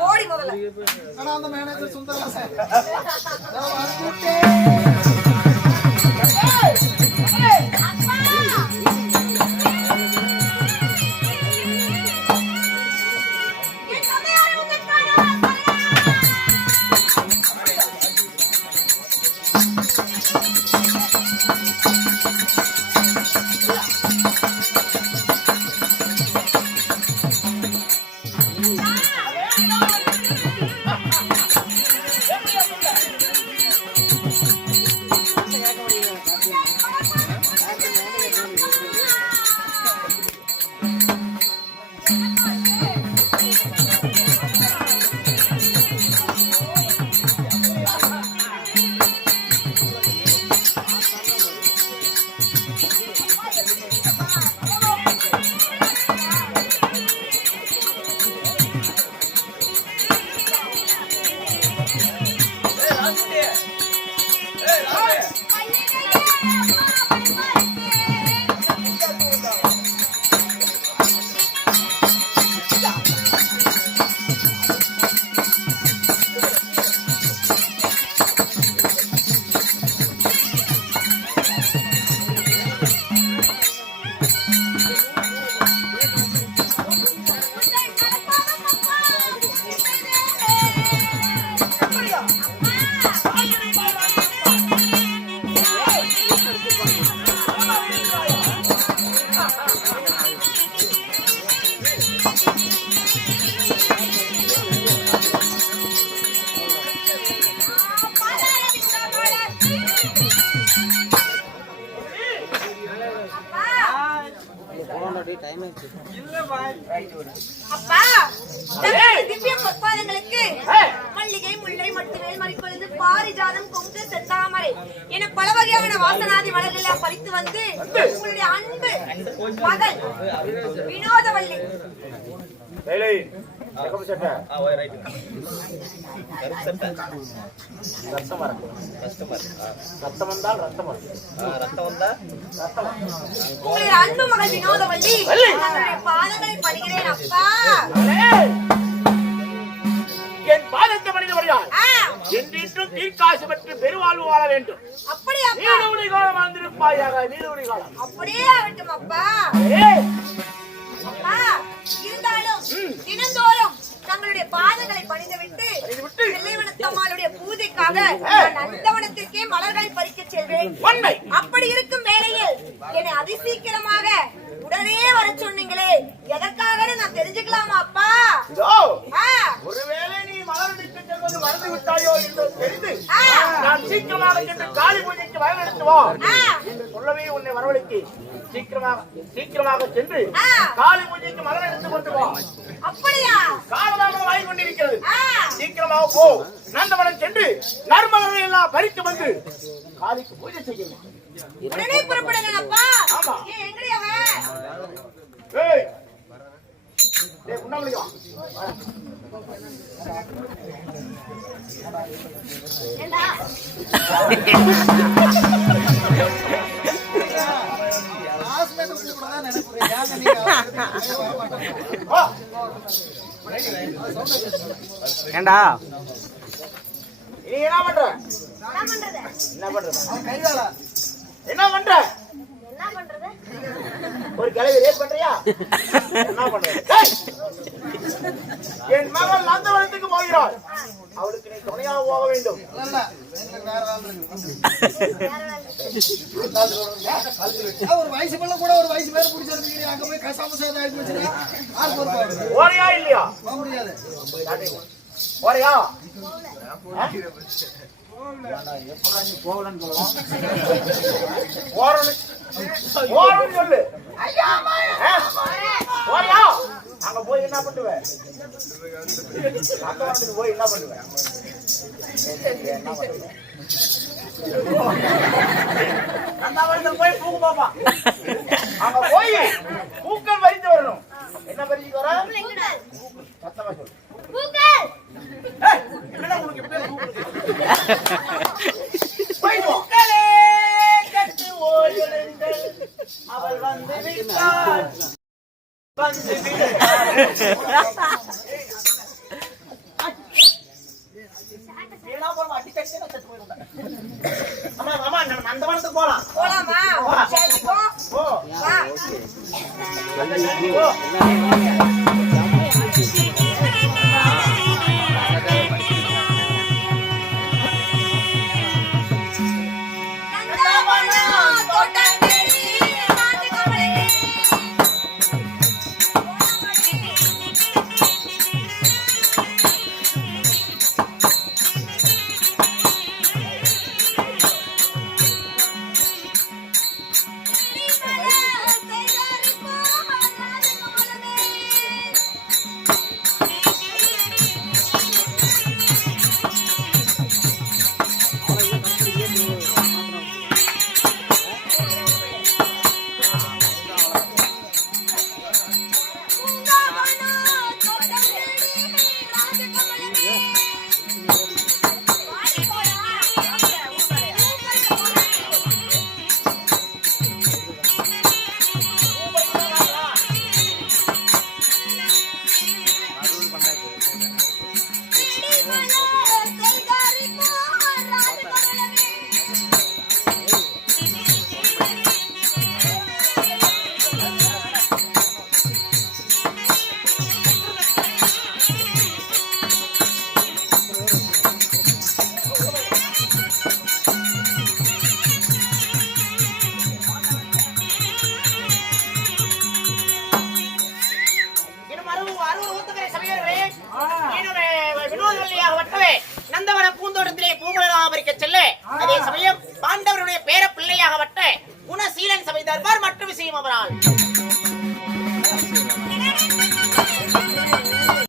போடி முதல்ல. அந்த மேனேஜர் சுந்தரராசன் மல்லிகை, முல்லை, மட்டுவேல், மறிக்கொழுந்து, பாரிஜாதம், கொங்கு, செந்தாமரை என பல வகையான வாசனாதி மலர்கள் பறித்து வந்து உங்களுடைய அன்பு மகள் வினோதவல்லி உங்களுடைய அன்பு மகள் வினோதவல்லி பாதங்களை பணிகிறேன் அப்பா. என் பாதத்தை மனிதவர்கள் என்றென்றும் தீர்க்காசு பெற்று பெருவாழ்வு வாழ வேண்டும். அப்படியே நீடுடி காலம் வாழ்ந்திருப்பாயாக. நீடுடி காலம் அப்படியே ஆகட்டும் அப்பா. அப்பா இருந்தாலும் தினந்தோறும் தங்களுடைய பாதங்களை பணிந்துவிட்டு வெள்ளைவனத்தம்மாளுடைய பூஜைக்காக நந்தவனத்திற்கே மலர்களை பறிக்க செல்வேன். அப்படி இருக்கும் வேளையில் என்னை அதிசீக்கிரமாக உடனே வர சொன்னீங்களே, எதற்காக நான் தெரிஞ்சுக்கலாமா அப்பா? ஒருவேளை நீ மலர் செல்வது மறந்து விட்டாயோ என்று தெரிந்து நான் சீக்கிரமாக சென்று காளி பூஜைக்கு வயலெடுத்துவோம் என்று சொல்லவே உன்னை வரவழைத்து சீக்கிரமாக சென்று காளி பூஜைக்கு மலர் எடுத்து கொண்டு வா. அப்படியா? காலதாமதம் ஆகி கொண்டிருக்கிறது. சீக்கிரமாக போ. நந்தவனம் சென்று நறுமலரை எல்லாம் பறித்து வந்து காளிக்கு பூஜை செய்யணும். உடனே புறப்படுங்க அப்பா. ஆமா. எங்கடியா ஏய் ஏய் உன்னவளியா ஏண்டா ஹாஸ்பிடல் கூப்பிடுறதா நினைக்கிறேன். யாங்க நீங்க ஏண்டா நீ என்ன பண்ற? கை வேலை என்ன பண்ற? ஒரு கிளவி ரேப் பண்றியா? என்ன பண்ற? என் மகள் நந்தவனத்துக்கு போகிறாள். அவளுக்கு நீ துணையாக போக வேண்டும். ஒரு வயசு பிள்ளை கூட ஒரு வயசு பேர் பிடிச்சிருக்கீங்க. அங்க போய் கசாம சேர்ந்து ஓரையா இல்லையா? போக முடியாது. ஓரையா சொல்லு. அங்க போய் என்ன பண்ணுவேன்? போய் என்ன பண்ணுவேன்? போய் பூக்கு பாப்பா. அங்க போய் பூக்கள் பறித்து வரணும். என்ன பறிச்சு வர? சத்தமா சொல்லு. என்னடா உனக்கு பேர் பூக்களே கட்டு ஓய்வெழுங்கள் அவள் வந்து விட்டாள் நந்தவனத்துக்கு போலாம். போலாமா? சரி, போ. வா. நந்தவனம் தோட்டங்களே, ராஜகமலே. நந்தவன பூந்தோட்டத்திலே பூங்குழலாக பறிக்க செல்ல அதே சமயம் பாண்டவருடைய பேர பிள்ளையாகப்பட்ட குணசீலன் சபை தர்பார் மற்ற விஷயம் அவரால்